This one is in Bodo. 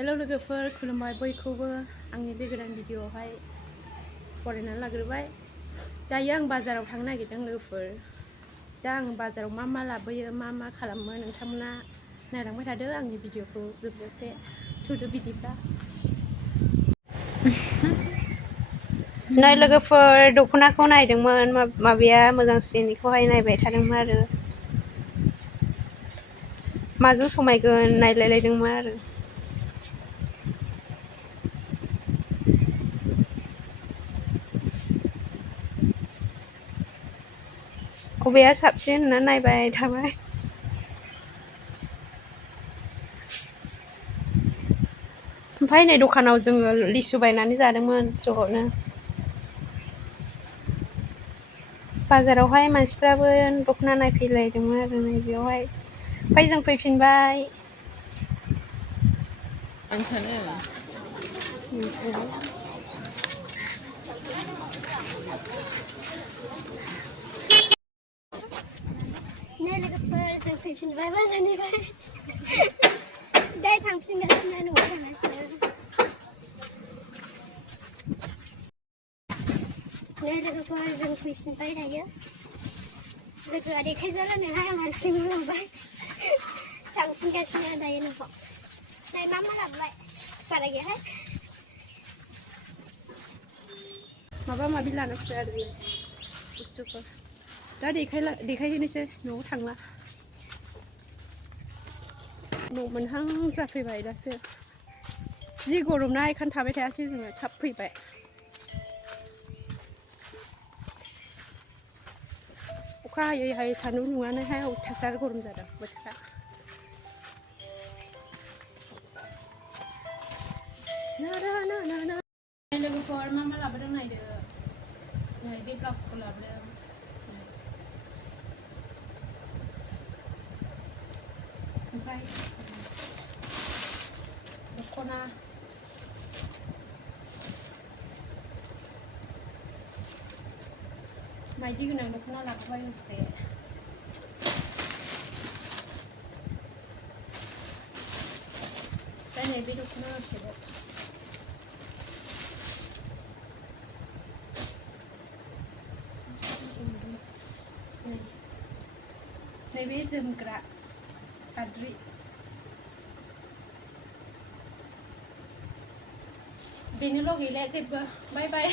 हेलौ लोगोफोर खुलुमबाय बयखौबो आंनि बे गोदान भिडिअआवहाय फरायनानै लाग्रोबाय। दायो आं बाजाराव थांनो नागिरदों लोगोफोर। दा आं बाजाराव मा लाबोयो मा खालामो नोंथांमोना नायलांबाय थादो आंनि भिडिअखौ जोबजासे। थुदो बिदिब्ला। नै लोगोफोर दख'नाखौ नायदोंमोन माबाया मोजांसिन बेखौहाय नायबाय थादोंमोन आरो माजों समायगोन नायलायलायदोंमोन आरो बबेया साबसिन होननानै नायबाय थाबाय। ओमफ्राय नै दखानाव जोङो लिसु बायनानै जादोंमोन ज'नो। बाजारावहाय मानसिफ्राबो दख'ना नायफैलायदोंमोन आरो नै बेयावहाय। ओमफ्राय जों फैफिनबाय। आं सानो नै लोगोफोर जों फैफिनबाय बाजारनिफ्राय। दा थांफिनगासिनो न'आव थांगासिनो। नै लोगोफोर जों फैफिनबाय दायो। लोगोआ देखायजालानोहाय आं हारसिं नुबाय। थांफिनगासिनो दायो न'आव। नै मा लाबोबाय बारा गैयाहाय। माबा माबि लाना फैबाय आरो बुस्थुफोर। दा देखायहैनोसै न'आव थांला। न' मोनहां जाफैबाय दासो। जि गरम ना बेखायनो थाबाय थायासै जोङो थाब फैबाय। अखा हायै सान्दुं दुंनानैहाय अयथासार गरम जादों बोथोरा। लोगोफोर मा लाबोदों नायदो। नै बे ब्लाउसखौ लाबोदों। ओमफ्राय दख'ना माइदि गोनां दख'ना लाबोबाय लोगोसे। दा नै बे दख'ना गांसेखौ नैबे जोमग्रा साद्रि बेनोल' गैला जेबो। बाय बाय।